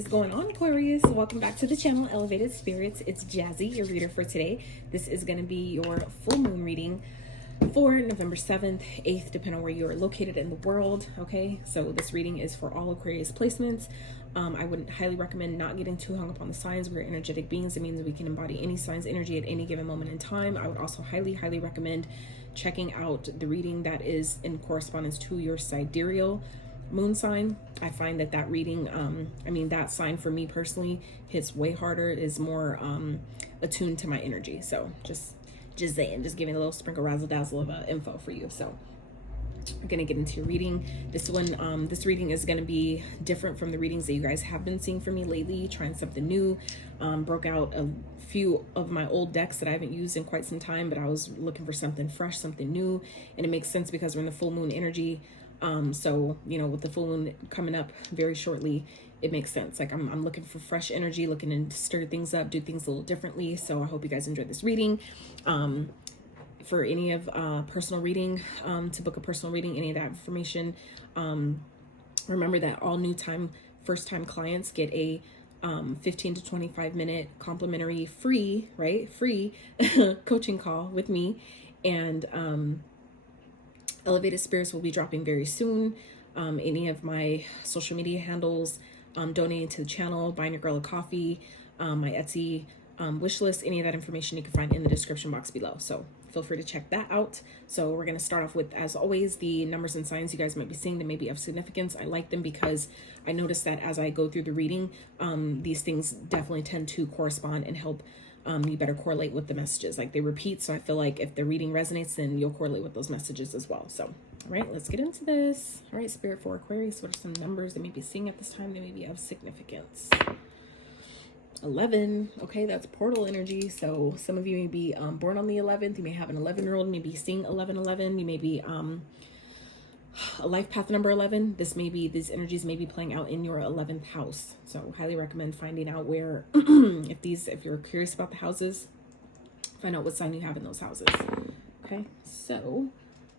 is going on, Aquarius? Welcome back to the channel, Elevated Spirits. It's Jazzy, your reader for today. This is going to be your full moon reading for November 7th, 8th, depending on where you are located in the world. Okay, so this reading is for all Aquarius placements. I would highly recommend not getting too hung up on the signs. We're energetic beings. It means we can embody any sign's energy at any given moment in time. I would also highly recommend checking out the reading that is in correspondence to your sidereal moon sign. I find that reading, that sign for me personally hits way harder, is more attuned to my energy. So just saying, just giving a little sprinkle razzle dazzle of info for you. So we're gonna get into your reading. This one, this reading is gonna be different from the readings that you guys have been seeing from me lately. Trying something new. Broke out a few of my old decks that I haven't used in quite some time, but I was looking for something fresh, something new, and it makes sense because we're in the full moon energy. So, you know, with the full moon coming up very shortly, it makes sense. Like I'm looking for fresh energy, looking to stir things up, do things a little differently. So I hope you guys enjoyed this reading. For any of personal reading, to book a personal reading, any of that information, remember that all first time clients get a 15 to 25 minute complimentary free coaching call with me. And Elevated Spirits will be dropping very soon. Any of my social media handles, donating to the channel, buying your girl a coffee, my Etsy wish list, any of that information you can find in the description box below. So feel free to check that out. So we're going to start off with, as always, the numbers and signs you guys might be seeing that may be of significance. I like them because I noticed that as I go through the reading, these things definitely tend to correspond and help you better correlate with the messages. Like they repeat, so I feel like if the reading resonates, then you'll correlate with those messages as well. So, all right, let's get into this. All right, Spirit for Aquarius, what are some numbers they may be seeing at this time that may be of significance? 11. Okay, that's portal energy. So some of you may be born on the 11th. You may have an 11-year-old, maybe seeing 1111. You may be a life path number 11. These energies may be playing out in your 11th house. So highly recommend finding out where, if you're curious about the houses, find out what sign you have in those houses. Okay, so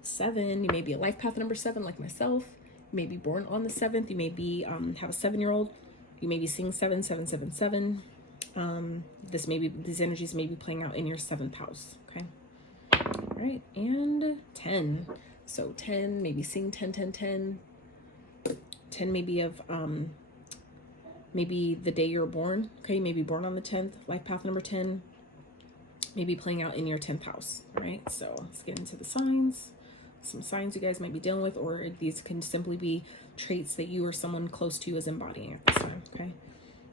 7, you may be a life path number 7 like myself. You may be born on the 7th. You may be have a 7-year-old. You may be seeing 7777. These energies may be playing out in your 7th house. Okay, all right, and 10. So 10, maybe seeing 10, 10, 10. 10 maybe of, maybe the day you're born. Okay, you may be born on the 10th, life path number 10. Maybe playing out in your 10th house, all right? So let's get into the signs. Some signs you guys might be dealing with, or these can simply be traits that you or someone close to you is embodying at this time, okay?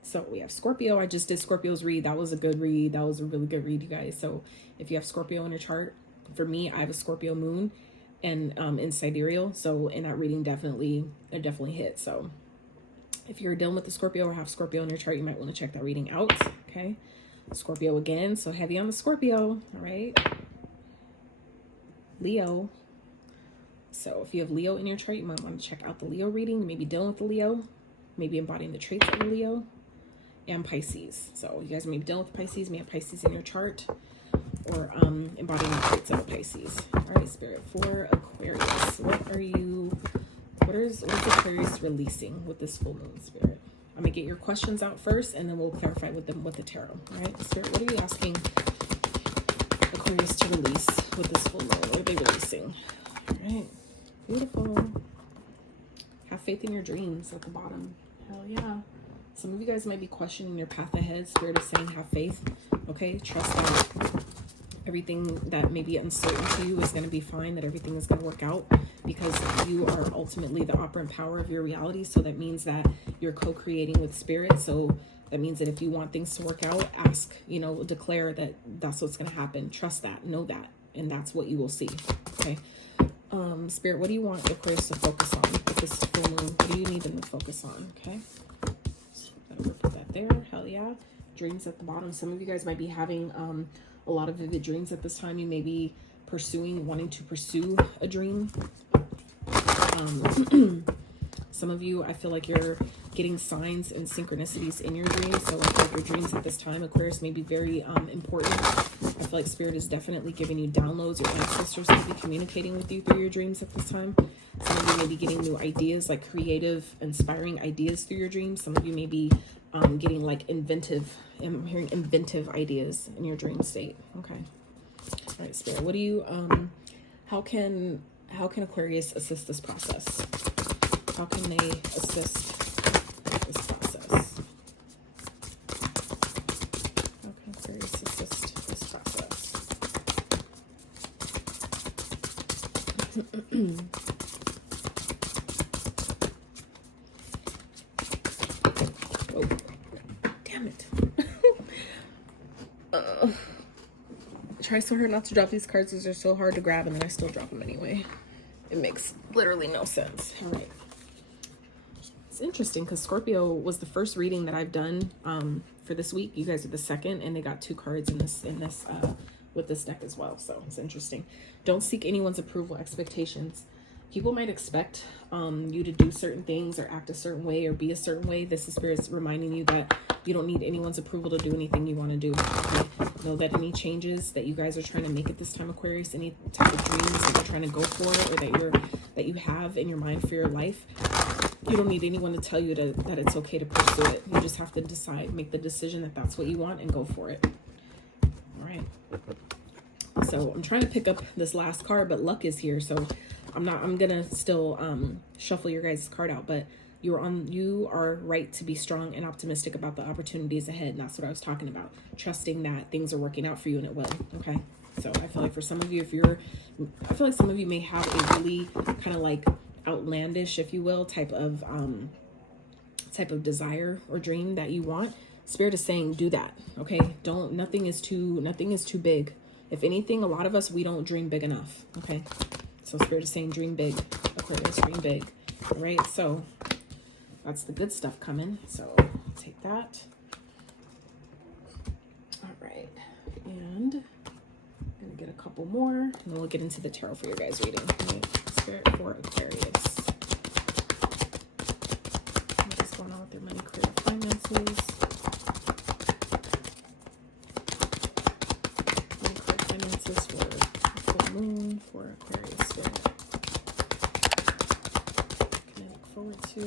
So we have Scorpio. I just did Scorpio's read. That was a good read. That was a really good read, you guys. So if you have Scorpio in your chart, for me, I have a Scorpio moon and in sidereal, so in that reading it definitely hit. So if you're dealing with the Scorpio or have Scorpio in your chart, you might want to check that reading out. Okay, Scorpio again, so heavy on the Scorpio. All right, Leo. So if you have Leo in your chart, you might want to check out the Leo reading. You may be dealing with the Leo, maybe embodying the traits of the Leo. And Pisces. So you guys may be dealing with Pisces, may have Pisces in your chart, or embodying the traits of a Pisces. All right, Spirit for Aquarius, what is Aquarius releasing with this full moon, Spirit? I'm gonna get your questions out first, and then we'll clarify with them with the tarot. All right, Spirit, what are you asking Aquarius to release with this full moon? What are they releasing? All right, beautiful. Have faith in your dreams at the bottom. Hell yeah. Some of you guys might be questioning your path ahead. Spirit is saying have faith. Okay, trust that everything that may be uncertain to you is going to be fine, that everything is going to work out, because you are ultimately the operant power of your reality. So that means that you're co-creating with Spirit. So that means that if you want things to work out, ask, declare that that's what's going to happen. Trust that, know that, and that's what you will see. Okay. Spirit, what do you want Aquarius to focus on with this full moon? What do you need them to focus on? Okay. Put that there. Hell yeah. Dreams at the bottom. Some of you guys might be having a lot of vivid dreams at this time. You may be wanting to pursue a dream. Some of you, I feel like you're getting signs and synchronicities in your dreams. So like your dreams at this time, Aquarius, may be very important. I feel like Spirit is definitely giving you downloads. Your ancestors may be communicating with you through your dreams at this time. Some of you may be getting new ideas, like creative, inspiring ideas through your dreams. Some of you may be getting like inventive, I'm hearing inventive ideas in your dream state. Okay. All right, Spirit, what do you, how can Aquarius assist this process? How can they assist this process? How can Aquarius assist this process? Oh, damn it. Try so hard not to drop these cards because they're so hard to grab, and then I still drop them anyway. It makes literally no sense. All right. It's interesting because Scorpio was the first reading that I've done for this week. You guys are the second, and they got 2 cards in this with this deck as well. So it's interesting. Don't seek anyone's approval, expectations. People might expect you to do certain things or act a certain way or be a certain way. This is Spirit's reminding you that you don't need anyone's approval to do anything you want to do. Okay? Know that any changes that you guys are trying to make at this time, Aquarius, any type of dreams that you're trying to go for or that you have in your mind for your life, you don't need anyone to tell you that it's okay to pursue it. You just have to decide, make the decision that that's what you want and go for it. All right. So I'm trying to pick up this last card, but luck is here. So I'm gonna still shuffle your guys' card out, but you are right to be strong and optimistic about the opportunities ahead. And that's what I was talking about. Trusting that things are working out for you and it will. Okay. So I feel like for some of you, I feel like some of you may have a really kind of like outlandish, if you will, type of desire or dream that you want. Spirit is saying, do that. Okay. Nothing is too big. If anything, a lot of us, we don't dream big enough. Okay. So Spirit is saying, dream big, Aquarius, dream big. All right. So that's the good stuff coming. So take that. All right. And I'm going to get a couple more and then we'll get into the tarot for your guys' reading. All right. Spirit for Aquarius. What is going on with their money, career, finances? Money, career, finances for full moon for Aquarius. Spirit. Can I look forward to?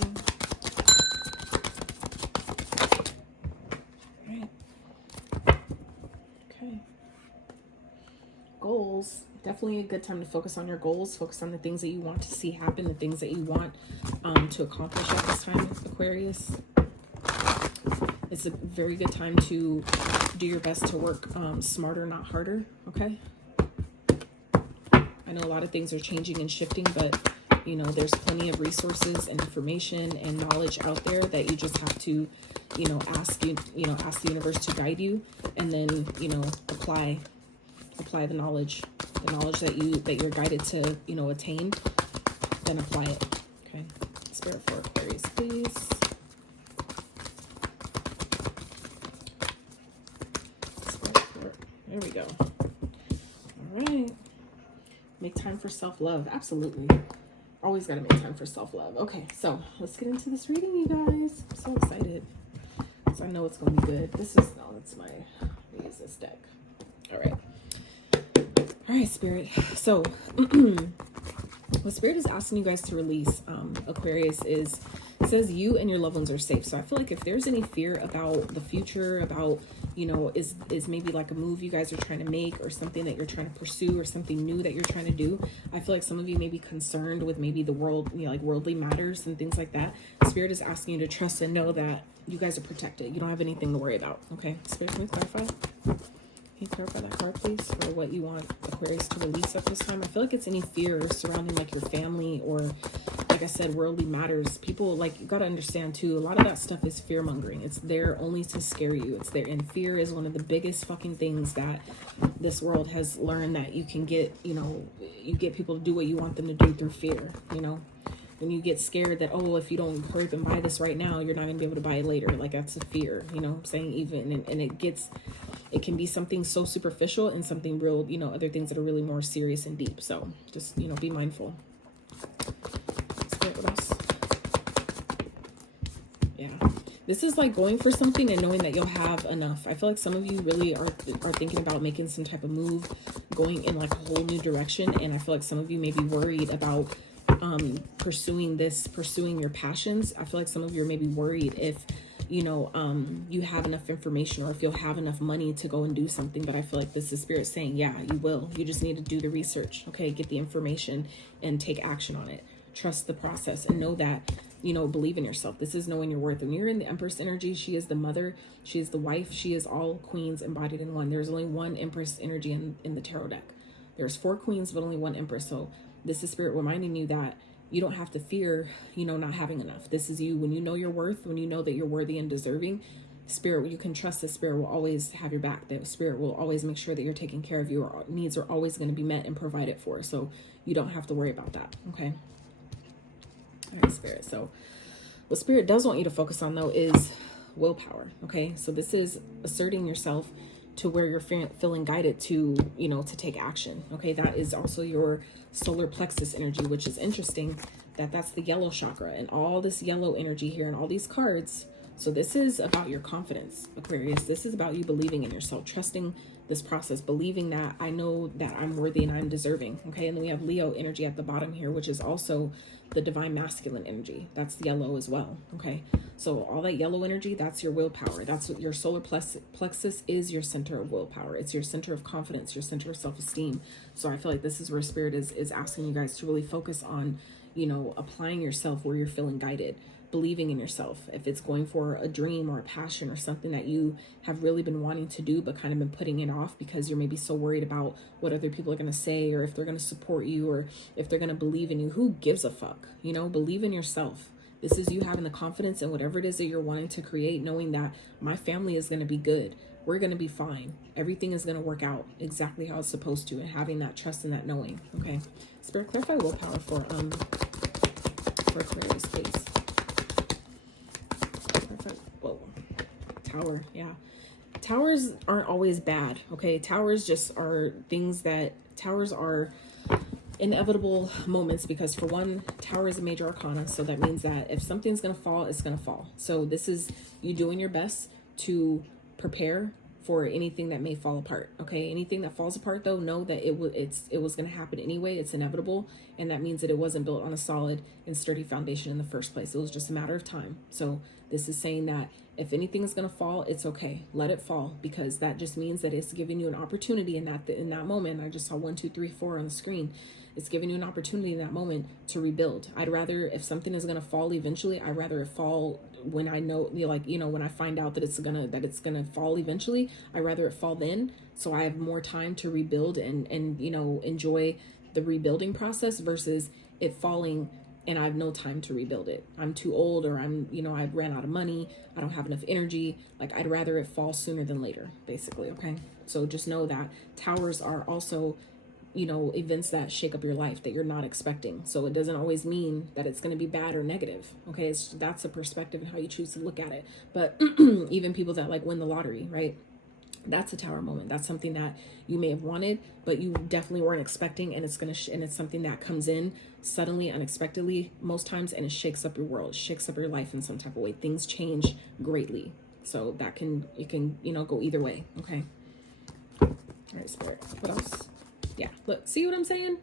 Goals, definitely a good time to focus on your goals, focus on the things that you want to see happen, the things that you want to accomplish at this time, Aquarius. It's a very good time to do your best to work smarter, not harder. Okay. I know a lot of things are changing and shifting, but you know, there's plenty of resources and information and knowledge out there that you just have to, ask the universe to guide you, and then, apply the knowledge that you're guided to, attain, then apply it. Okay. Spirit for Aquarius, please. There we go. All right. Make time for self-love. Absolutely. Always got to make time for self-love. Okay, so let's get into this reading, you guys. I'm so excited. So I know it's going to be good. Let me use this deck. All right. All right, Spirit. So what Spirit is asking you guys to release, Aquarius, says you and your loved ones are safe. So I feel like if there's any fear about the future, about, is maybe like a move you guys are trying to make or something that you're trying to pursue or something new that you're trying to do, I feel like some of you may be concerned with maybe the world, like worldly matters and things like that. Spirit is asking you to trust and know that you guys are protected. You don't have anything to worry about. Okay, Spirit, can you clarify? Can you clarify that card, please, for what you want Aquarius to release at this time? I feel like it's any fear surrounding like your family or, like I said, worldly matters. People, like, you got to understand too, a lot of that stuff is fear mongering. It's there only to scare you. It's there. And fear is one of the biggest fucking things that this world has learned, that you can get, you get people to do what you want them to do through fear, When you get scared that, oh, if you don't hurry up and buy this right now, you're not going to be able to buy it later. Like, that's a fear, I'm saying, even, and it can be something so superficial and something real, other things that are really more serious and deep. So just, be mindful. Spirit, what else? Yeah. This is like going for something and knowing that you'll have enough. I feel like some of you really are thinking about making some type of move, going in like a whole new direction. And I feel like some of you may be worried about pursuing your passions. I feel like some of you are maybe worried if, you know, you have enough information or if you'll have enough money to go and do something. But I feel like this is Spirit saying, yeah, you will. You just need to do the research, okay? Get the information and take action on it. Trust the process and know that, you know, believe in yourself. This is knowing your worth. When you're in the Empress energy, she is the mother, she is the wife, she is all queens embodied in one. There's only one Empress energy in the tarot deck. There's 4 queens, but only 1 Empress. So this is Spirit reminding you that you don't have to fear, you know, not having enough. This is you. When you know your worth, when you know that you're worthy and deserving, Spirit, you can trust that Spirit will always have your back. That Spirit will always make sure that you're taken care of. Your needs are always going to be met and provided for. So you don't have to worry about that. Okay. All right, Spirit. So what Spirit does want you to focus on, though, is willpower. Okay. So this is asserting yourself to where you're feeling guided to, you know, to take action. Okay. That is also your solar plexus energy, which is interesting that that's the yellow chakra and all this yellow energy here and all these cards. So this is about your confidence, Aquarius. This is about you believing in yourself, trusting this process, believing that I know that I'm worthy and I'm deserving. Okay. And then we have Leo energy at the bottom here, which is also the divine masculine energy. That's yellow as well. Okay. So all that yellow energy, that's your willpower. That's what your solar plexus is, your center of willpower. It's your center of confidence, your center of self-esteem. So I feel like this is where Spirit is asking you guys to really focus on, you know, applying yourself where you're feeling guided, believing in yourself. If it's going for a dream or a passion or something that you have really been wanting to do, but kind of been putting it off because you're maybe so worried about what other people are going to say, or if they're going to support you, or if they're going to believe in you. Who gives a fuck? You know, believe in yourself. This is you having the confidence in whatever it is that you're wanting to create, knowing that my family is going to be good. We're going to be fine. Everything is going to work out exactly how it's supposed to, and having that trust and that knowing. Okay. Spirit, clarify willpower for Aquarius, please. Whoa. Tower. Yeah. Towers aren't always bad. Okay. Towers just are things that towers are inevitable moments, because for one, Tower is a major arcana. So that means that if something's going to fall, it's going to fall. So this is you doing your best to prepare for anything that may fall apart. Okay. Anything that falls apart, though, know that it was going to happen anyway. It's inevitable. And that means that it wasn't built on a solid and sturdy foundation in the first place. It was just a matter of time. So this is saying that if anything is going to fall, it's okay. Let it fall, because that just means that it's giving you an opportunity in that moment. I just saw 1, 2, 3, 4 on the screen. It's giving you an opportunity in that moment to rebuild. I'd rather, if something is going to fall eventually, I'd rather it fall when I know, when I find out that it's gonna fall eventually. I'd rather it fall then, so I have more time to rebuild and enjoy the rebuilding process, versus it falling and I have no time to rebuild it. I'm too old, or I ran out of money. I don't have enough energy. Like, I'd rather it fall sooner than later, basically. Okay. So just know that towers are also, events that shake up your life that you're not expecting. So it doesn't always mean that it's going to be bad or negative. Okay. That's a perspective and how you choose to look at it. But even people that win the lottery, right? That's a tower moment. That's something that you may have wanted, but you definitely weren't expecting. And it's something that comes in suddenly, unexpectedly most times. And it shakes up your world. It shakes up your life in some type of way. Things change greatly. So it can go either way. Okay. All right, Spirit. What else? Yeah. Look, see what I'm saying?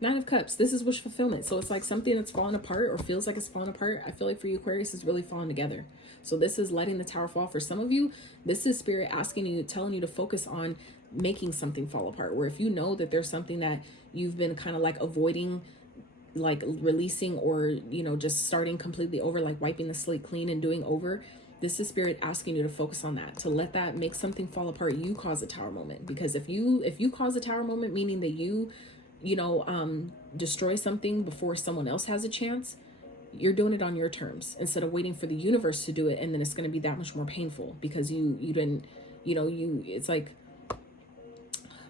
9 of Cups. This is wish fulfillment. So it's like something that's falling apart or feels like it's falling apart. I feel like for you, Aquarius, is really falling together. So this is letting the tower fall. For some of you, this is Spirit asking you, telling you to focus on making something fall apart. Where if you know that there's something that you've been kind of avoiding, releasing, or, just starting completely over, wiping the slate clean and doing over. This is Spirit asking you to focus on that, to let that make something fall apart. You cause a tower moment, because if you cause a tower moment, meaning that you destroy something before someone else has a chance, you're doing it on your terms instead of waiting for the universe to do it. And then it's going to be that much more painful because you didn't, it's like, I'm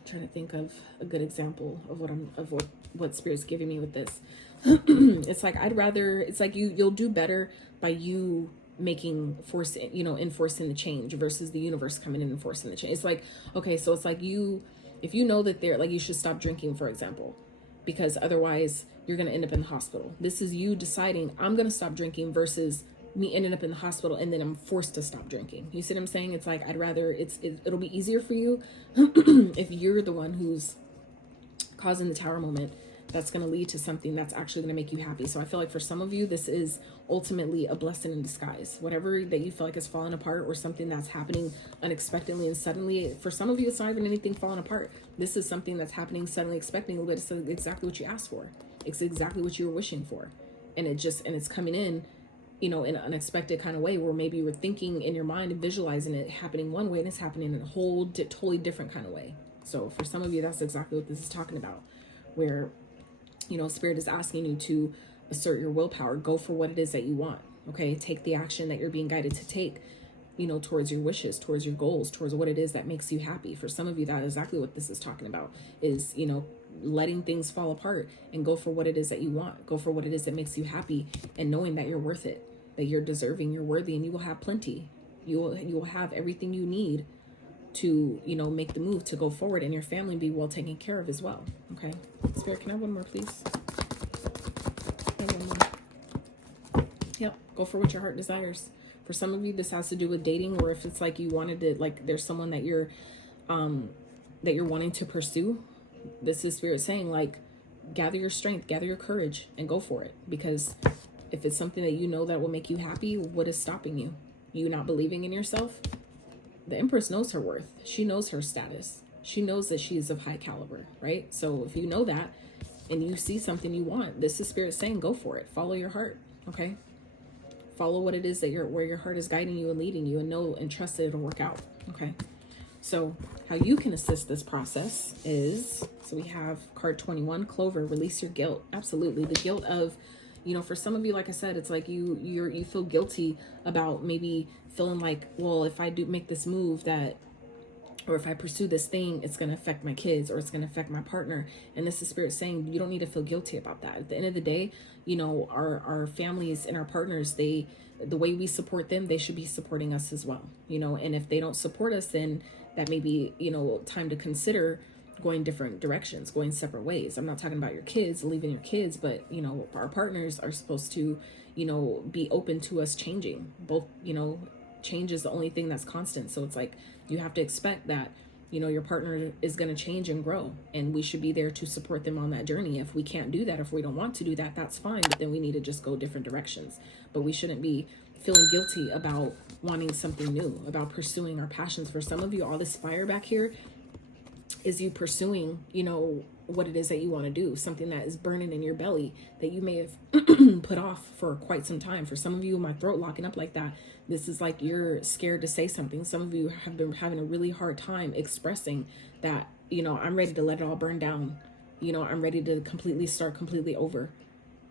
trying to think of a good example of what Spirit's giving me with this. It's like, you'll do better by you enforcing the change versus the universe coming in and forcing the change. It's like, okay, so it's like if you know that you should stop drinking, for example, because otherwise you're going to end up in the hospital. This is you deciding, I'm going to stop drinking, versus me ending up in the hospital and then I'm forced to stop drinking. You see what I'm saying? It's like, I'd rather it'll be easier for you if you're the one who's causing the tower moment that's going to lead to something that's actually going to make you happy. So I feel like for some of you, this is ultimately a blessing in disguise. Whatever that you feel like is falling apart, or something that's happening unexpectedly and suddenly. For some of you, it's not even anything falling apart. This is something that's happening suddenly, expecting, but it's exactly what you asked for. It's exactly what you were wishing for. And it's coming in, in an unexpected kind of way, where maybe you were thinking in your mind and visualizing it happening one way, and it's happening in a whole totally different kind of way. So for some of you, that's exactly what this is talking about, where, Spirit is asking you to assert your willpower, go for what it is that you want. Okay. Take the action that you're being guided to take, towards your wishes, towards your goals, towards what it is that makes you happy. For some of you, that is exactly what this is talking about, is, letting things fall apart and go for what it is that you want. Go for what it is that makes you happy, and knowing that you're worth it, that you're deserving, you're worthy, and you will have plenty. You will have everything you need to, make the move to go forward, and your family be well taken care of as well. Okay. Spirit, can I have one more, please? One more. Yep. Go for what your heart desires. For some of you, this has to do with dating, or if it's like you wanted to, like there's someone that you're wanting to pursue. This is Spirit saying, like, gather your strength, gather your courage, and go for it. Because if it's something that that will make you happy, what is stopping you? You not believing in yourself? The Empress knows her worth. She knows her status. She knows that she is of high caliber, right? So if you know that and you see something you want, this is Spirit saying, go for it. Follow your heart, okay? Follow what it is that where your heart is guiding you and leading you, and know and trust that it'll work out, okay? So how you can assist this process is, so we have card 21, Clover, release your guilt. Absolutely. The guilt of, for some of you, like I said, it's like you feel guilty about maybe feeling like, well, if I do make this move or if I pursue this thing, it's going to affect my kids, or it's going to affect my partner. And this is Spirit saying, you don't need to feel guilty about that. At the end of the day, our families and our partners, the way we support them, they should be supporting us as well, and if they don't support us, then that may be, time to consider going different directions, going separate ways. I'm not talking about your kids, leaving your kids, but, our partners are supposed to, be open to us changing. Both, change is the only thing that's constant. So it's like, you have to expect that, your partner is going to change and grow, and we should be there to support them on that journey. If we can't do that, if we don't want to do that, that's fine. But then we need to just go different directions. But we shouldn't be feeling guilty about wanting something new, about pursuing our passions. For some of you, all this fire back here is you pursuing, what it is that you want to do, something that is burning in your belly that you may have put off for quite some time. For some of you, my throat locking up like that, this is like you're scared to say something. Some of you have been having a really hard time expressing that, I'm ready to let it all burn down. I'm ready to start completely over.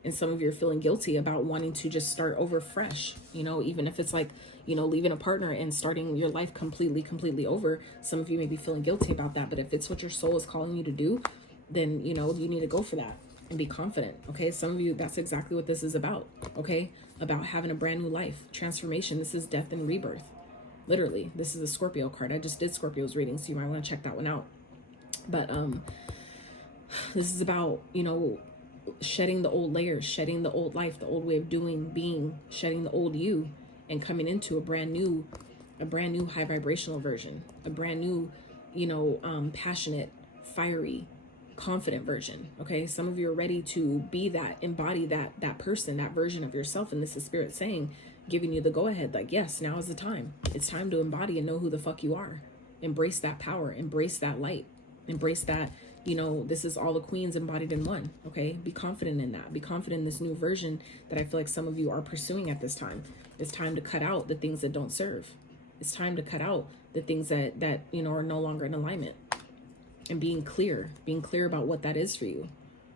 And some of you are feeling guilty about wanting to just start over fresh, even if it's like, leaving a partner and starting your life completely over. Some of you may be feeling guilty about that, but if it's what your soul is calling you to do, then, you need to go for that and be confident. Okay. Some of you, that's exactly what this is about. Okay. About having a brand new life, transformation. This is death and rebirth. Literally, this is a Scorpio card. I just did Scorpio's reading, so you might want to check that one out. But, this is about, shedding the old layers, shedding the old life, the old way of doing, being, shedding the old you, and coming into a brand new high vibrational version, a brand new, passionate, fiery, confident version. Okay. Some of you are ready to be that, embody that person, that version of yourself. And this is Spirit saying, giving you the go ahead. Like, yes, now is the time. It's time to embody and know who the fuck you are. Embrace that power, embrace that light, embrace that, this is all the queens embodied in one. Okay. Be confident in that. Be confident in this new version that I feel like some of you are pursuing at this time. It's time to cut out the things that don't serve. It's time to cut out the things that are no longer in alignment, and being clear about what that is for you.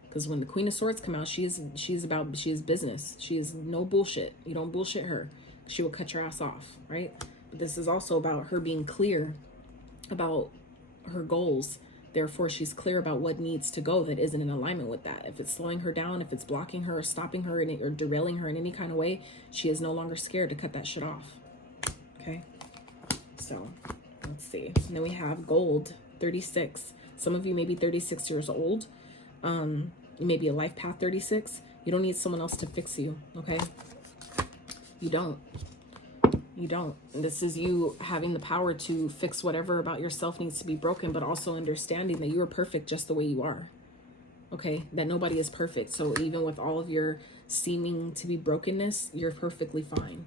Because when the Queen of Swords come out, she is business. She is no bullshit. You don't bullshit her. She will cut your ass off. Right. But this is also about her being clear about her goals. Therefore, she's clear about what needs to go that isn't in alignment with that. If it's slowing her down, if it's blocking her or stopping her or derailing her in any kind of way, she is no longer scared to cut that shit off. Okay. So let's see. And then we have Gold, 36. Some of you may be 36 years old. You may be a life path 36. You don't need someone else to fix you. Okay. You don't. This is you having the power to fix whatever about yourself needs to be broken, but also understanding that you are perfect just the way you are. okay? That nobody is perfect. So even with all of your seeming to be brokenness, you're perfectly fine.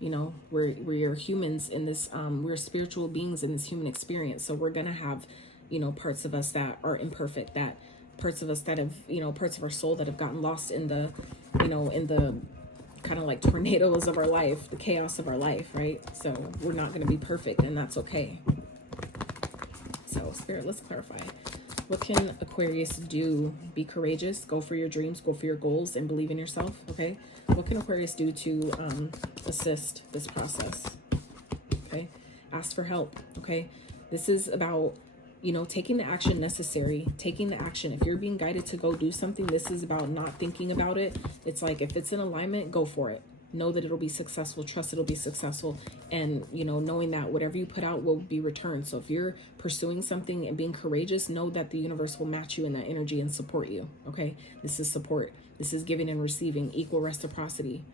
You know, we're humans in this, we're spiritual beings in this human experience. So we're going to have, you know, parts of us that are imperfect, that parts of us that have, you know, parts of our soul that have gotten lost in the, you know, in the kind of like tornadoes of our life, the chaos of our life, right? So we're not going to be perfect, and that's okay. So Spirit, let's clarify. What can Aquarius do? Be courageous, go for your dreams, go for your goals, and believe in yourself, okay? What can Aquarius do to assist this process? Okay, ask for help, okay? This is about, you know, taking the action necessary, taking the action. If you're being guided to go do something, this is about not thinking about it. It's like, if it's in alignment, go for it. Know that it'll be successful, trust it'll be successful, and, you know, knowing that whatever you put out will be returned. So if you're pursuing something and being courageous, know that the universe will match you in that energy and support you, okay? This is support. This is giving and receiving, equal reciprocity.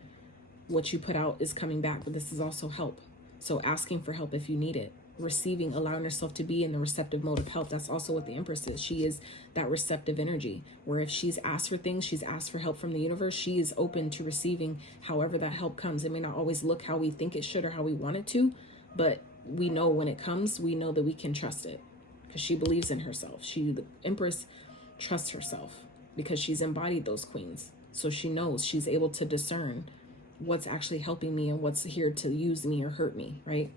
What you put out is coming back, but this is also help. So asking for help if you need it. Receiving, allowing yourself to be in the receptive mode of help. That's also what the Empress is. She is that receptive energy, where if she's asked for things, she's asked for help from the universe, she is open to receiving however that help comes. It may not always look how we think it should or how we want it to, but we know when it comes, we know that we can trust it because she believes in herself. The Empress, trusts herself because she's embodied those queens. So she knows, she's able to discern what's actually helping me and what's here to use me or hurt me, right?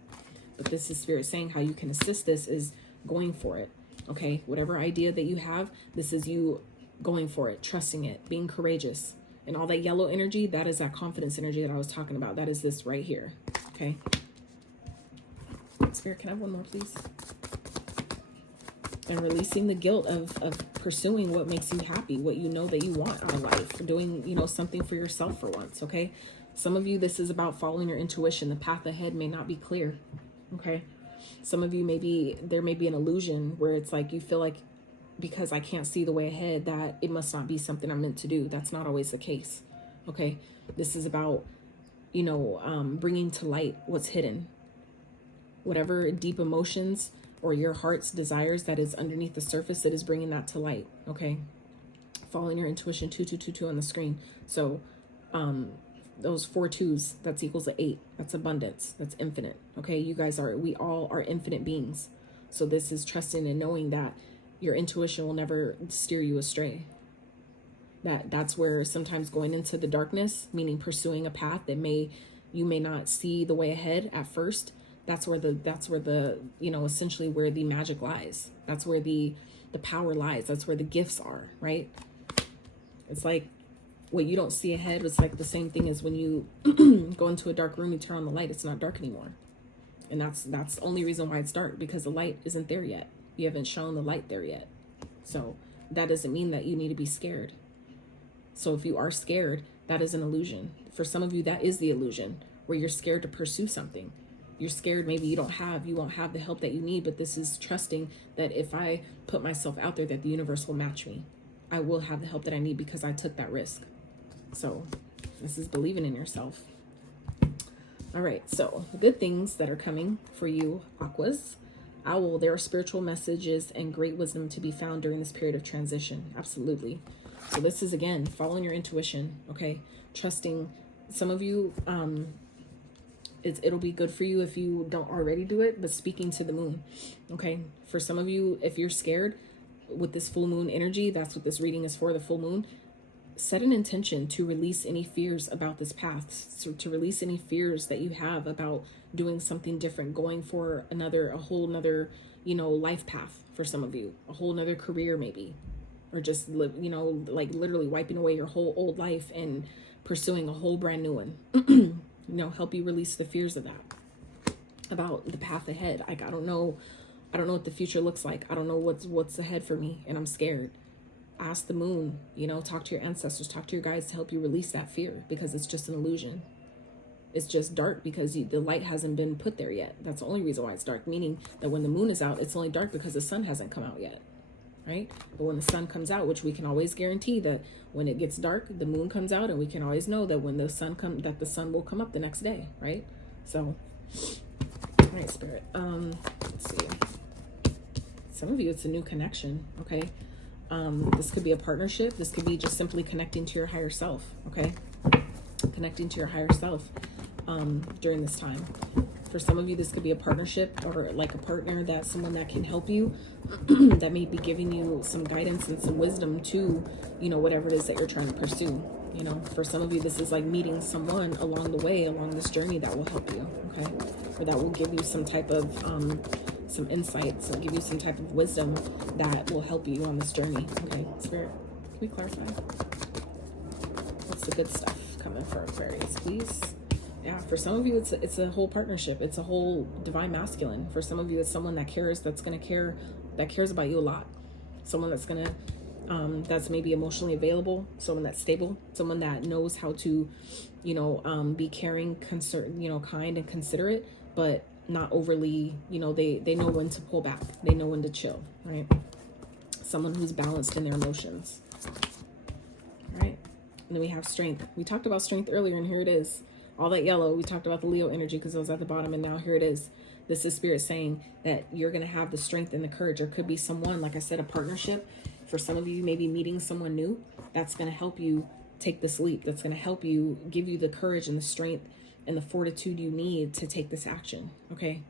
But this is Spirit saying how you can assist this is going for it, okay? Whatever idea that you have, this is you going for it, trusting it, being courageous. And all that yellow energy, that is that confidence energy that I was talking about. That is this right here, okay? Spirit, can I have one more, please? And releasing the guilt of pursuing what makes you happy, what you know that you want out of life, doing, you know, something for yourself for once, okay? Some of you, this is about following your intuition. The path ahead may not be clear. Okay. Some of you, there may be an illusion where it's like you feel like because I can't see the way ahead that it must not be something I'm meant to do. That's not always the case. Okay. This is about, you know, bringing to light what's hidden. Whatever deep emotions or your heart's desires that is underneath the surface, it is bringing that to light. Okay. Following your intuition, 2222 on the screen. So, those 4 2s, that's equals to 8. That's abundance. That's infinite. Okay. We all are infinite beings. So this is trusting and knowing that your intuition will never steer you astray. That's where sometimes going into the darkness, meaning pursuing a path that you may not see the way ahead at first. That's where the, you know, essentially where the magic lies. That's where the power lies. That's where the gifts are, right? It's like, what you don't see ahead was like the same thing as when you go into a dark room, you turn on the light, it's not dark anymore. And that's the only reason why it's dark, because the light isn't there yet. You haven't shown the light there yet. So that doesn't mean that you need to be scared. So if you are scared, that is an illusion. For some of you, that is the illusion, where you're scared to pursue something. You're scared, maybe you won't have the help that you need, but this is trusting that if I put myself out there, that the universe will match me. I will have the help that I need because I took that risk. So this is believing in yourself. All right. So the good things that are coming for you, Aquas. Owl, there are spiritual messages and great wisdom to be found during this period of transition. Absolutely. So this is, again, following your intuition. Okay. Trusting. Some of you, it'll be good for you if you don't already do it, but speaking to the moon. Okay. For some of you, if you're scared with this full moon energy, that's what this reading is for, the full moon. Set an intention to release any fears about this path, so to release any fears that you have about doing something different, going for a whole nother, you know, life path for some of you, a whole nother career maybe, or just live, you know, like literally wiping away your whole old life and pursuing a whole brand new one. You know, help you release the fears of that, about the path ahead. Like, I don't know what the future looks like. I don't know what's ahead for me, and I'm scared. Ask the moon, you know, talk to your ancestors, talk to your guides to help you release that fear, because it's just an illusion. It's just dark because the light hasn't been put there yet. That's the only reason why it's dark, meaning that when the moon is out, it's only dark because the sun hasn't come out yet, right? But when the sun comes out, which we can always guarantee that when it gets dark, the moon comes out, and we can always know that when the sun the sun will come up the next day, right? So, all right, Spirit. Let's see. Some of you, it's a new connection, okay? This could be a partnership. This could be just simply connecting to your higher self, okay? Connecting to your higher self during this time. For some of you, this could be a partnership, or like a partner, that someone that can help you, that may be giving you some guidance and some wisdom to, you know, whatever it is that you're trying to pursue. You know, for some of you, this is like meeting someone along the way, along this journey, that will help you, okay? Or that will give you some type of, some insights, and give you some type of wisdom that will help you on this journey, okay? Spirit, can we clarify? What's the good stuff coming for Aquarius, please? Yeah, for some of you, it's a whole partnership. It's a whole divine masculine. For some of you, it's someone that cares, that cares about you a lot. Someone that's gonna, that's maybe emotionally available. Someone that's stable. Someone that knows how to, you know, be caring, you know, kind and considerate, but not overly, you know, they know when to pull back. They know when to chill, right? Someone who's balanced in their emotions, right? And then we have strength. We talked about strength earlier, and here it is. All that yellow, we talked about the Leo energy because it was at the bottom, and now here it is. This is Spirit saying that you're going to have the strength and the courage. There could be someone, like I said, a partnership. For some of you, maybe meeting someone new that's going to help you take this leap. That's going to help you, give you the courage and the strength and the fortitude you need to take this action, okay?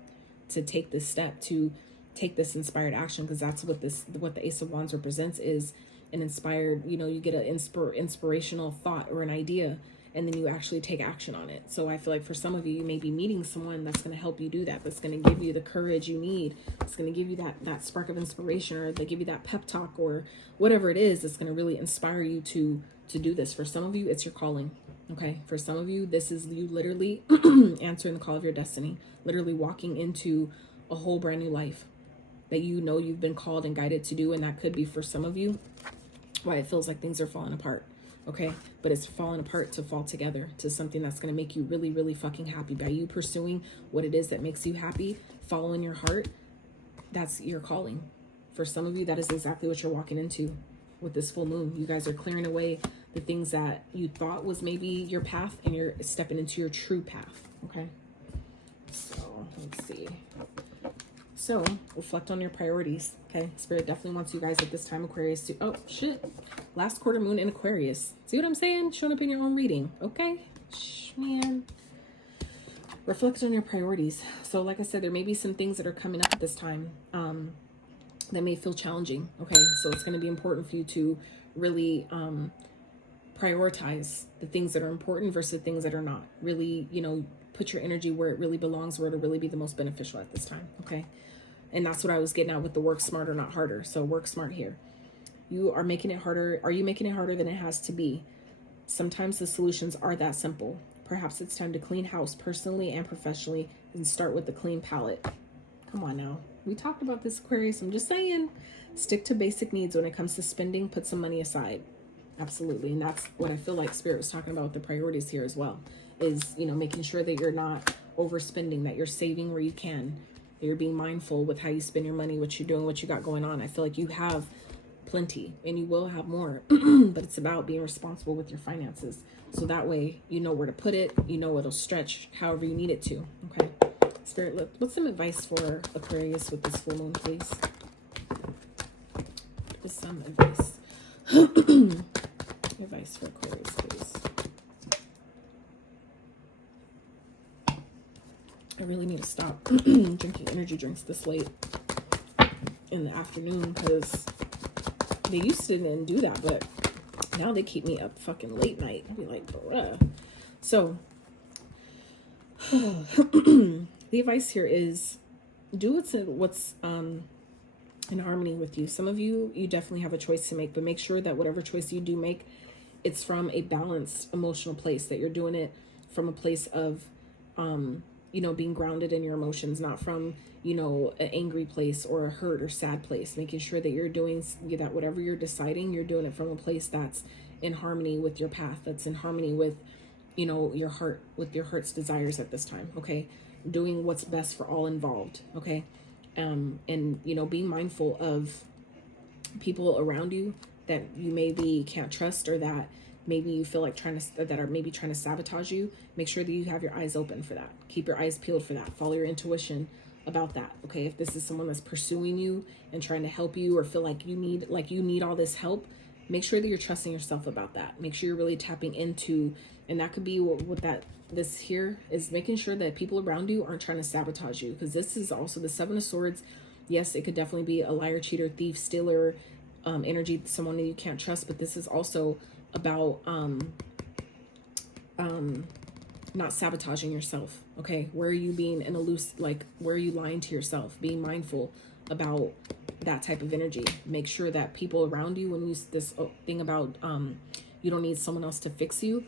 To take this step, to take this inspired action, because that's what the Ace of Wands represents, is an inspired, you know, you get an inspirational thought or an idea, and then you actually take action on it. So I feel like for some of you, you may be meeting someone that's going to help you do that. That's going to give you the courage you need. It's going to give you that spark of inspiration, or they give you that pep talk, or whatever it is that's going to really inspire you to do this. For some of you, it's your calling. Okay. For some of you, this is you literally answering the call of your destiny, literally walking into a whole brand new life that you know you've been called and guided to do. And that could be, for some of you, why it feels like things are falling apart. Okay, but it's falling apart to fall together to something that's going to make you really, really fucking happy. By you pursuing what it is that makes you happy, following your heart, that's your calling. For some of you, that is exactly what you're walking into with this full moon. You guys are clearing away the things that you thought was maybe your path, and you're stepping into your true path. Okay, so let's see. So reflect on your priorities. Okay, Spirit definitely wants you guys at this time, Aquarius, to, oh shit, last quarter moon in Aquarius. See what I'm saying? Showing up in your own reading. Okay, man. Reflect on your priorities. So like I said, there may be some things that are coming up at this time that may feel challenging. Okay, so it's going to be important for you to really prioritize the things that are important versus the things that are not. Really, you know, put your energy where it really belongs, where it'll really be the most beneficial at this time. Okay. And that's what I was getting at with the work smarter, not harder. So work smart here. You are making it harder. Are you making it harder than it has to be? Sometimes the solutions are that simple. Perhaps it's time to clean house personally and professionally, and start with the clean palette. Come on now. We talked about this, Aquarius. I'm just saying, stick to basic needs when it comes to spending. Put some money aside. Absolutely. And that's what I feel like Spirit was talking about with the priorities here as well, is, you know, making sure that you're not overspending, that you're saving where you can, that you're being mindful with how you spend your money, what you're doing, what you got going on. I feel like you have plenty and you will have more, but it's about being responsible with your finances. So that way, you know where to put it, you know, it'll stretch however you need it to. Okay. Spirit, what's some advice for Aquarius with this full moon, please? Just some advice. Advice for Aquarius, please. I really need to stop drinking energy drinks this late in the afternoon, because they used to didn't do that, but now they keep me up fucking late night. I'd be like, bruh. So the advice here is do what's in harmony with you. Some of you definitely have a choice to make, but make sure that whatever choice you do make, it's from a balanced emotional place, that you're doing it from a place of you know, being grounded in your emotions, not from, you know, an angry place or a hurt or sad place. Making sure that you're doing that, whatever you're deciding, you're doing it from a place that's in harmony with your path, that's in harmony with, you know, your heart, with your heart's desires at this time. Okay, doing what's best for all involved. Okay, and you know, being mindful of people around you that you maybe can't trust, or that maybe you feel like that are maybe trying to sabotage you, make sure that you have your eyes open for that. Keep your eyes peeled for that. Follow your intuition about that. Okay, if this is someone that's pursuing you and trying to help you, or feel like you need all this help, make sure that you're trusting yourself about that. Make sure you're really tapping into, and that could be what this here is, making sure that people around you aren't trying to sabotage you, because this is also the Seven of Swords. Yes, it could definitely be a liar, cheater, thief, stealer energy, someone that you can't trust, but this is also about not sabotaging yourself. Okay, where are you being in a loose, like, where are you lying to yourself? Being mindful about that type of energy. Make sure that people around you, when you use this thing about you don't need someone else to fix you,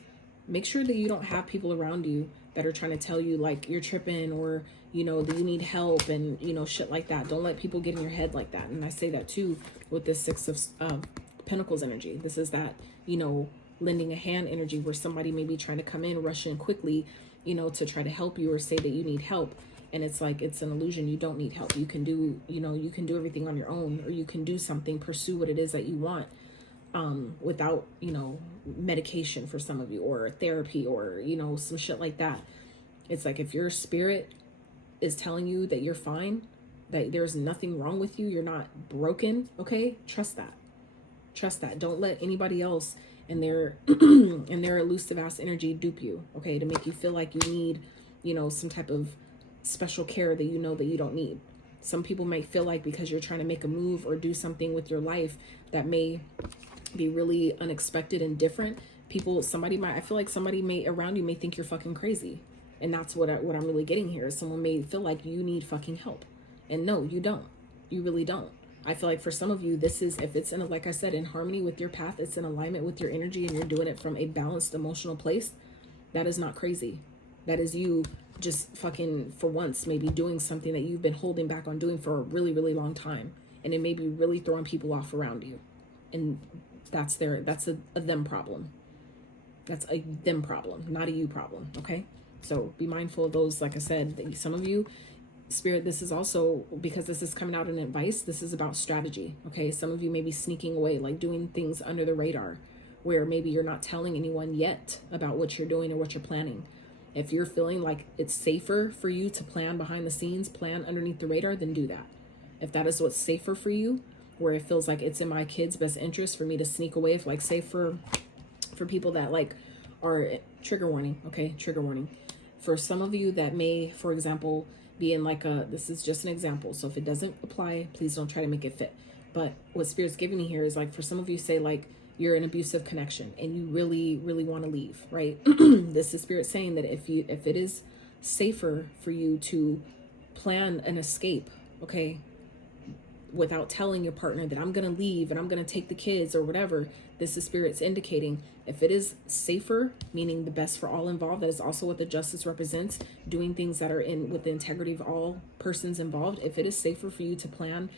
make sure that you don't have people around you that are trying to tell you like you're tripping, or you know that you need help, and you know, shit like that. Don't let people get in your head like that. And I say that too with this Six of Pentacles energy. This is that, you know, lending a hand energy, where somebody may be trying to come in, rush in quickly, you know, to try to help you or say that you need help. And it's like, it's an illusion. You don't need help. You can do, you know, you can do everything on your own, or you can do something, pursue what it is that you want, without, you know, medication for some of you, or therapy, or, you know, some shit like that. It's like, if your spirit is telling you that you're fine, that there's nothing wrong with you, you're not broken, okay, trust that. Trust that. Don't let anybody else and their and their elusive ass energy dupe you, okay, to make you feel like you need, you know, some type of special care that you know that you don't need. Some people might feel like because you're trying to make a move or do something with your life that may be really unexpected and different, I feel like somebody may around you may think you're fucking crazy. And that's what I'm really getting here, is someone may feel like you need fucking help. And no, you don't. You really don't. I feel like for some of you, this is, if it's in, like I said, in harmony with your path, it's in alignment with your energy, and you're doing it from a balanced emotional place, that is not crazy. That is you just fucking, for once, maybe doing something that you've been holding back on doing for a really, really long time. And it may be really throwing people off around you. And that's a them problem. That's a them problem, not a you problem, okay? So be mindful of those. Like I said, some of you, Spirit, this is also, because this is coming out in advice, this is about strategy, okay? Some of you may be sneaking away, like doing things under the radar, where maybe you're not telling anyone yet about what you're doing or what you're planning. If you're feeling like it's safer for you to plan behind the scenes, plan underneath the radar, then do that. If that is what's safer for you, where it feels like it's in my kids' best interest for me to sneak away, if, like, say for people that like are, trigger warning, okay, trigger warning. For some of you that may, for example, be in like this is just an example, so if it doesn't apply, please don't try to make it fit. But what Spirit's giving me here is, like, for some of you, say like you're in an abusive connection and you really, really want to leave, right? This is Spirit saying that if it is safer for you to plan an escape, okay, without telling your partner that I'm going to leave and I'm going to take the kids or whatever, this is Spirit's indicating, if it is safer, meaning the best for all involved, that is also what the justice represents, doing things that are in with the integrity of all persons involved. If it is safer for you to plan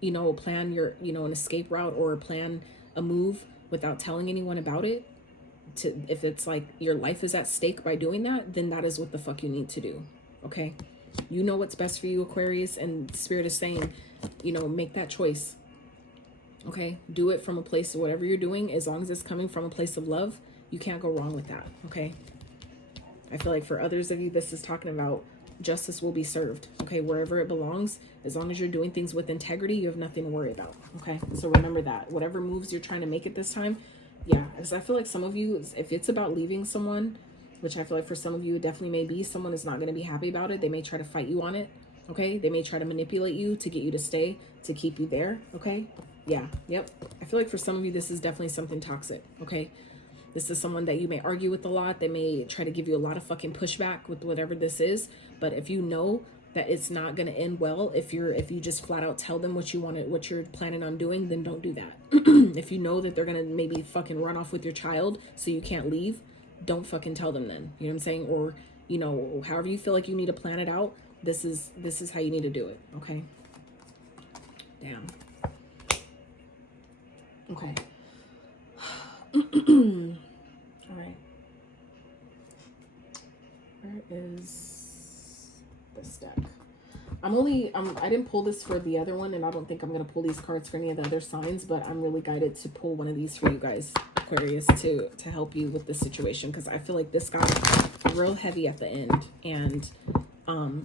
your, an escape route, or plan a move without telling anyone about it, if it's like your life is at stake by doing that, then that is what the fuck you need to do, okay? You know what's best for you, Aquarius, and Spirit is saying, make that choice. Okay, do it from a place of whatever you're doing, as long as it's coming from a place of love, you can't go wrong with that. Okay, I feel like for others of you, this is talking about justice will be served. Okay, wherever it belongs, as long as you're doing things with integrity, you have nothing to worry about. Okay, so remember that whatever moves you're trying to make it this time, yeah, because I feel like some of you, if it's about leaving someone, which I feel like for some of you it definitely may be, someone is not going to be happy about it. They may try to fight you on it. Okay, they may try to manipulate you to get you to stay, to keep you there. Okay, yeah, yep. I feel like for some of you, this is definitely something toxic. Okay, this is someone that you may argue with a lot. They may try to give you a lot of fucking pushback with whatever this is. But if you know that it's not going to end well, if you just flat out tell them what you want, what you're planning on doing, then don't do that. If you know that they're going to maybe fucking run off with your child so you can't leave, don't fucking tell them then. You know what I'm saying? Or, however you feel like you need to plan it out, this is how you need to do it. Okay. Damn. Okay. All right. Where is this deck? I didn't pull this for the other one, and I don't think I'm going to pull these cards for any of the other signs, but I'm really guided to pull one of these for you guys, Aquarius, to help you with this situation, because I feel like this got real heavy at the end. And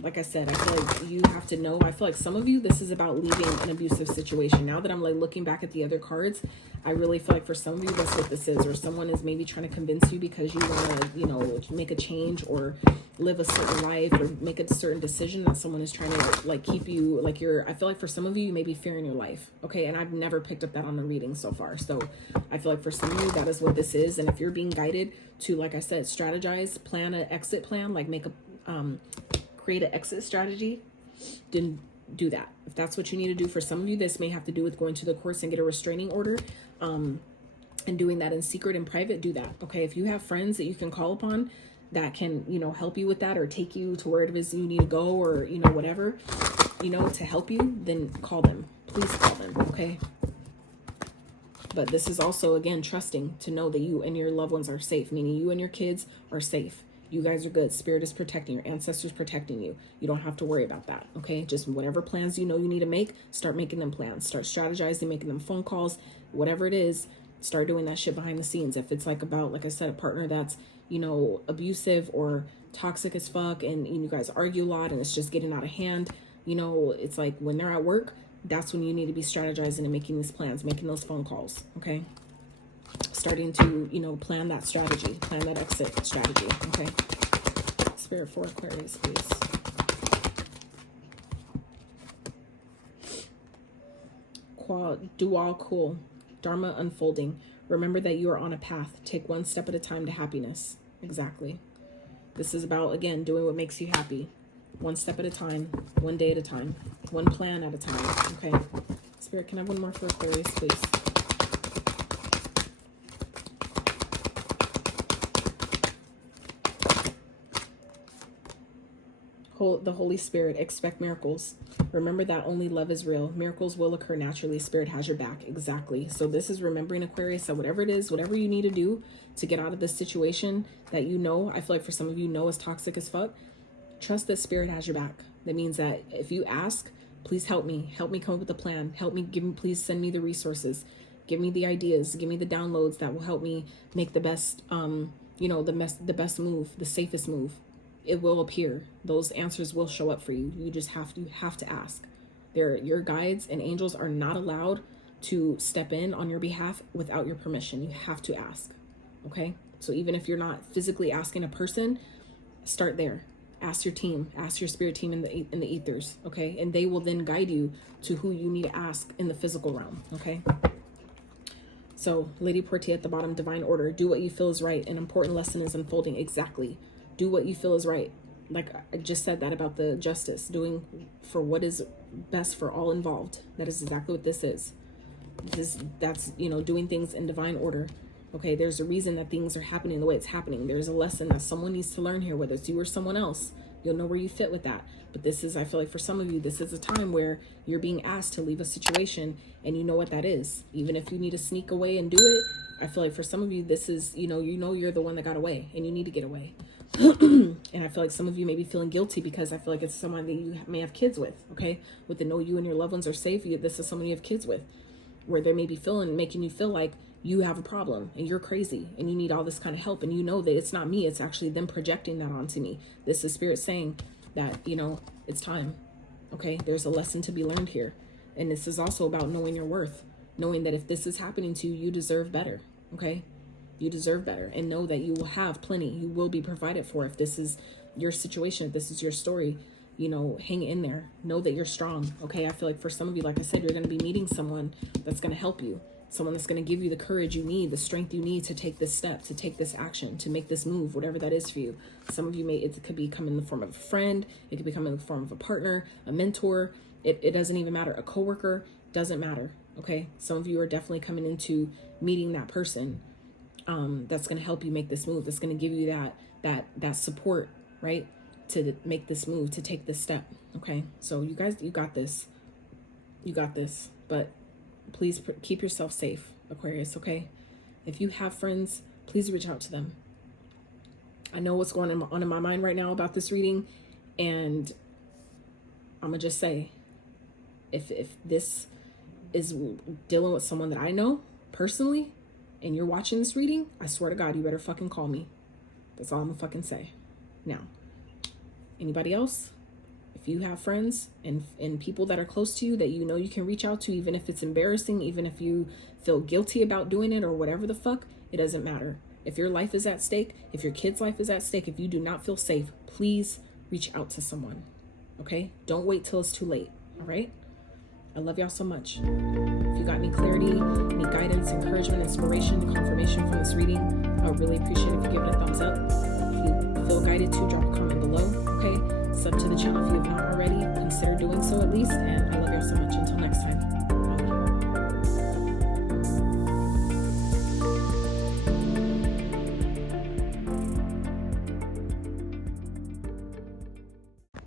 like I said, I feel like you have to know, I feel like some of you, this is about leaving an abusive situation. Now that I'm like looking back at the other cards, I really feel like for some of you, that's what this is. Or someone is maybe trying to convince you because you want to, you know, make a change or live a certain life or make a certain decision, that someone is trying to like keep you, like I feel like for some of you, you may be fearing your life. Okay. And I've never picked up that on the reading so far. So I feel like for some of you, that is what this is. And if you're being guided to, like I said, strategize, plan an exit plan, like make a, create an exit strategy, then do that. If that's what you need to do. For some of you, this may have to do with going to the courts and get a restraining order, and doing that in secret and private. Do that. Okay. If you have friends that you can call upon that can, you know, help you with that, or take you to where it is you need to go, or, you know, whatever, you know, to help you, then call them. Please call them. Okay. But this is also, again, trusting to know that you and your loved ones are safe, meaning you and your kids are safe. You guys are good. Spirit is protecting, your ancestors protecting you. You don't have to worry about that. Okay. Just whatever plans you know you need to make, start making them plans, start strategizing, making them phone calls, whatever it is, start doing that shit behind the scenes. If it's like about, like I said, a partner that's, you know, abusive or toxic as fuck, and you guys argue a lot and it's just getting out of hand, you know, it's like when they're at work, that's when you need to be strategizing and making these plans, making those phone calls. Okay. Starting to, you know, plan that strategy, plan that exit strategy. Okay. Spirit for Aquarius, please. Dual cool. Dharma unfolding. Remember that you are on a path. Take one step at a time to happiness. Exactly. This is about, again, doing what makes you happy. One step at a time, one day at a time, one plan at a time. Okay. Spirit, can I have one more for Aquarius, please? The Holy Spirit, expect miracles. Remember that only love is real. Miracles will occur naturally. Spirit has your back. Exactly. So this is remembering, Aquarius, that whatever it is, whatever you need to do to get out of this situation that you know, I feel like for some of you know is toxic as fuck, trust that Spirit has your back. That means that if you ask, please help me come up with a plan. Help me, please send me the resources. Give me the ideas. Give me the downloads that will help me make the best, you know, the best move, the safest move. It will appear. Those answers will show up for you. You just have to ask. Your guides and angels are not allowed to step in on your behalf without your permission. You have to ask. Okay? So even if you're not physically asking a person, start there. Ask your team, ask your spirit team in the ethers, okay? And they will then guide you to who you need to ask in the physical realm, okay? So, Lady Portier at the bottom, divine order. Do what you feel is right. An important lesson is unfolding. Exactly. Do what you feel is right. Like I just said that about the justice, doing for what is best for all involved. That is exactly what this is. That's, you know, doing things in divine order. Okay, there's a reason that things are happening the way it's happening. There's a lesson that someone needs to learn here, whether it's you or someone else. You'll know where you fit with that. But this is, I feel like for some of you, this is a time where you're being asked to leave a situation and you know what that is. Even if you need to sneak away and do it, I feel like for some of you, this is, you know you're the one that got away and you need to get away. And I feel like some of you may be feeling guilty because I feel like it's someone that you may have kids with, okay? With the know you and your loved ones are safe, this is someone you have kids with, where they may be making you feel like you have a problem and you're crazy and you need all this kind of help. And you know that it's not me, it's actually them projecting that onto me. This is Spirit saying that, you know, it's time, okay? There's a lesson to be learned here. And this is also about knowing your worth, knowing that if this is happening to you, you deserve better, okay? You deserve better, and know that you will have plenty. You will be provided for if this is your situation, if this is your story. You know, hang in there. Know that you're strong, okay? I feel like for some of you, like I said, you're going to be meeting someone that's going to help you. Someone that's going to give you the courage you need, the strength you need to take this step, to take this action, to make this move, whatever that is for you. Some of you it could be come in the form of a friend. It could become in the form of a partner, a mentor. It doesn't even matter. A coworker, doesn't matter, okay? Some of you are definitely coming into meeting that person that's going to help you make this move. That's going to give you that support, right? To make this move, to take this step. Okay. So you guys, you got this, but please keep yourself safe, Aquarius. Okay. If you have friends, please reach out to them. I know what's going on in my mind right now about this reading. And I'm gonna just say, if this is dealing with someone that I know personally, and you're watching this reading, I swear to God, you better fucking call me. That's all I'm gonna fucking say. Now, anybody else? If you have friends and people that are close to you that you know you can reach out to, even if it's embarrassing, even if you feel guilty about doing it or whatever the fuck, it doesn't matter. If your life is at stake, if your kid's life is at stake, if you do not feel safe, please reach out to someone, okay? Don't wait till it's too late, all right? I love y'all so much. If you got any clarity, any guidance, encouragement, inspiration, confirmation from this reading, I would really appreciate it if you give it a thumbs up. If you feel guided to, drop a comment below, okay? Sub to the channel if you have not already. Consider doing so at least. And I love y'all so much. Until next time.